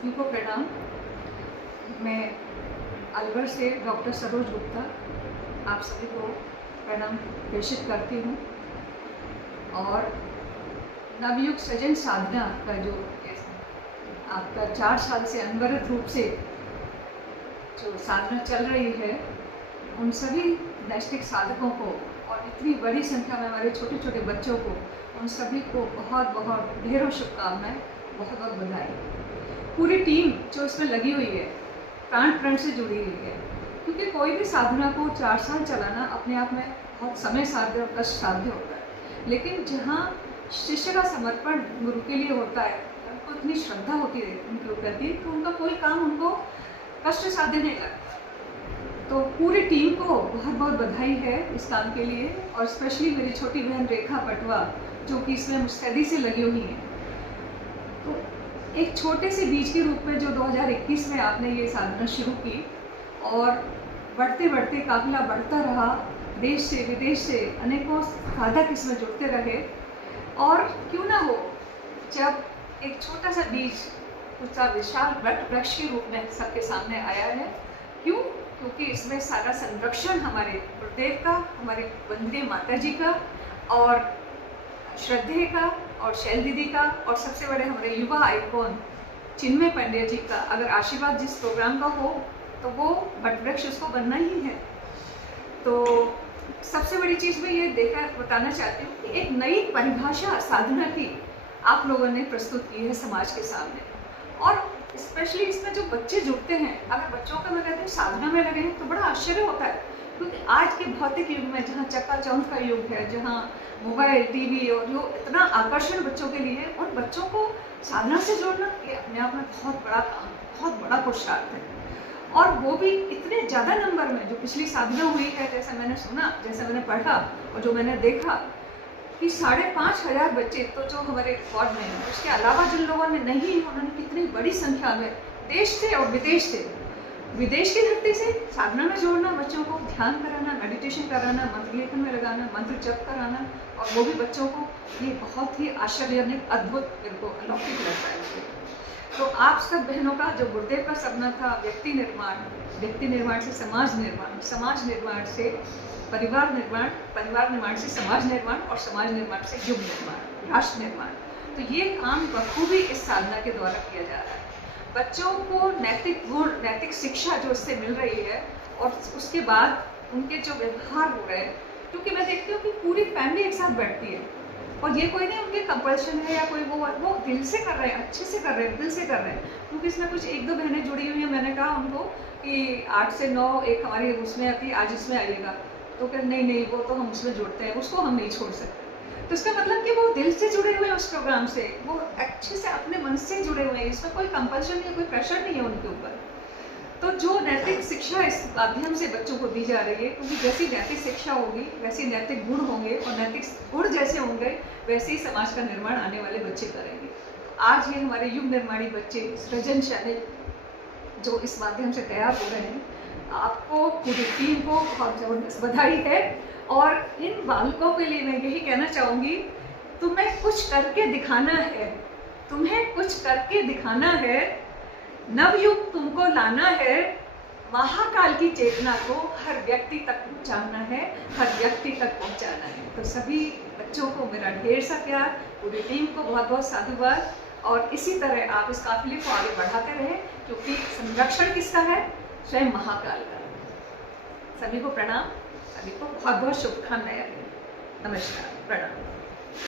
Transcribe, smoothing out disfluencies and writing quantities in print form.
सभी को प्रणाम। मैं अलवर से डॉक्टर सरोज गुप्ता आप सभी को प्रणाम प्रेषित करती हूँ। और नवयुग सृजन साधना का जो आपका 4 साल से अनवरत रूप से जो साधना चल रही है, उन सभी नैष्ठिक साधकों को और इतनी बड़ी संख्या में हमारे छोटे छोटे बच्चों को, उन सभी को बहुत बहुत ढेरों शुभकामनाएं, बहुत बहुत बधाई। पूरी टीम जो इसमें लगी हुई है, प्राण प्रण से जुड़ी हुई है, क्योंकि कोई भी साधना को 4 साल चलाना अपने आप में बहुत समय साध्य और कष्ट साध्य होता है। लेकिन जहाँ शिष्य का समर्पण गुरु के लिए होता है, उनको इतनी श्रद्धा होती है उनके प्रति, तो उनका कोई काम उनको कष्ट साध्य नहीं लगता। तो पूरी टीम को बहुत बहुत बधाई है इस काम के लिए, और स्पेशली मेरी छोटी बहन रेखा पटवा जो कि इसमें मुस्तैदी से लगी हुई है। तो एक छोटे से बीज के रूप में जो 2021 में आपने ये साधना शुरू की, और बढ़ते बढ़ते काफिला बढ़ता रहा, देश से विदेश से अनेकों साधक इसमें जुड़ते रहे। और क्यों ना हो, जब एक छोटा सा बीज उसका विशाल वृक्ष के रूप में सबके सामने आया है। क्यों? क्योंकि इसमें सारा संरक्षण हमारे गुरुदेव का, हमारी वंदनीय माता जी का, और श्रद्धेय का, और शैल दीदी का, और सबसे बड़े हमारे युवा आइकॉन चिन्मय पंडित जी का अगर आशीर्वाद जिस प्रोग्राम का हो, तो वो वटवृक्ष उसको बनना ही है। तो सबसे बड़ी चीज़ मैं ये बताना चाहती हूँ कि एक नई परिभाषा साधना की आप लोगों ने प्रस्तुत की है समाज के सामने। और स्पेशली इसमें जो बच्चे जुड़ते हैं, अगर बच्चों का मैं कहती हूँ साधना में लगे हैं, तो बड़ा आश्चर्य होता है। क्योंकि आज के भौतिक युग में, जहाँ चकाचौंध का युग है, जहाँ मोबाइल, टीवी और जो इतना आकर्षण बच्चों के लिए है, उन बच्चों को साधना से जोड़ना ये अपने आप में बहुत बड़ा काम, बहुत बड़ा पुरुषार्थ है। और वो भी इतने ज़्यादा नंबर में, जो पिछली साधना हुई है, जैसे मैंने सुना, जैसे मैंने पढ़ा और जो मैंने देखा कि 5,500 बच्चे तो जो हमारे रिकॉर्ड में हैं, उसके अलावा जिन लोगों ने नहीं, उन्होंने कितनी बड़ी संख्या में देश से और विदेश से, विदेश की धरती से साधना में जोड़ना, बच्चों को ध्यान कराना, मेडिटेशन कराना, मंत्र लेखन में लगाना, मंत्र जप कराना, और वो भी बच्चों को, ये बहुत ही आश्चर्यजनक, अद्भुत, मेरे को अलौकिक लगता है। तो आप सब बहनों का जो गुरुदेव का सपना था, व्यक्ति निर्माण से समाज निर्माण, समाज निर्माण से परिवार निर्माण, परिवार निर्माण से समाज निर्माण, और समाज निर्माण से युग निर्माण, राष्ट्र निर्माण, तो ये काम बखूबी इस साधना के द्वारा किया जा रहा है। बच्चों को नैतिक गुण, नैतिक शिक्षा जो इससे मिल रही है, और उसके बाद उनके जो व्यवहार हो रहे हैं, क्योंकि मैं देखती हूँ कि पूरी फैमिली एक साथ बैठती है, और ये कोई नहीं उनके कंपल्शन है या कोई वो दिल से कर रहे हैं, अच्छे से कर रहे हैं, दिल से कर रहे हैं। क्योंकि इसमें कुछ 1-2 बहनें जुड़ी हुई हैं, मैंने कहा उनको कि 8 से 9 एक हमारी उसमें आती, आज इसमें आइएगा, तो फिर नहीं वो तो हम उसमें जुड़ते हैं, उसको हम नहीं छोड़ सकते। तो इसका मतलब कि वो दिल से जुड़े हुए हैं उस प्रोग्राम से, वो अच्छे से अपने मन से जुड़े हुए हैं, इसमें कोई कंपल्शन या कोई प्रेशर नहीं है उनके ऊपर। तो जो नैतिक शिक्षा इस माध्यम से बच्चों को दी जा रही है, क्योंकि जैसी नैतिक शिक्षा होगी वैसे नैतिक गुण होंगे, और नैतिक गुण जैसे होंगे वैसे ही समाज का निर्माण आने वाले बच्चे करेंगे। तो आज ये हमारे युग निर्माणी बच्चे, सृजन सैनिक जो इस माध्यम से तैयार हो रहे हैं, आपको, पूरी टीम को बहुत ज़बरदस्त बधाई है। और इन बालकों के लिए मैं यही कहना चाहूँगी, तुम्हें कुछ करके दिखाना है, तुम्हें कुछ करके दिखाना है, नवयुग तुमको लाना है, महाकाल की चेतना को हर व्यक्ति तक पहुँचाना है, हर व्यक्ति तक पहुँचाना है। तो सभी बच्चों को मेरा ढेर सा प्यार, पूरी टीम को बहुत बहुत साधुवाद, और इसी तरह आप इस काफिले को आगे बढ़ाते रहें, क्योंकि संरक्षण किसका है? स्वयं महाकाल का। सभी को प्रणाम, सभी को बहुत बहुत शुभकामनाएं। नमस्कार, प्रणाम।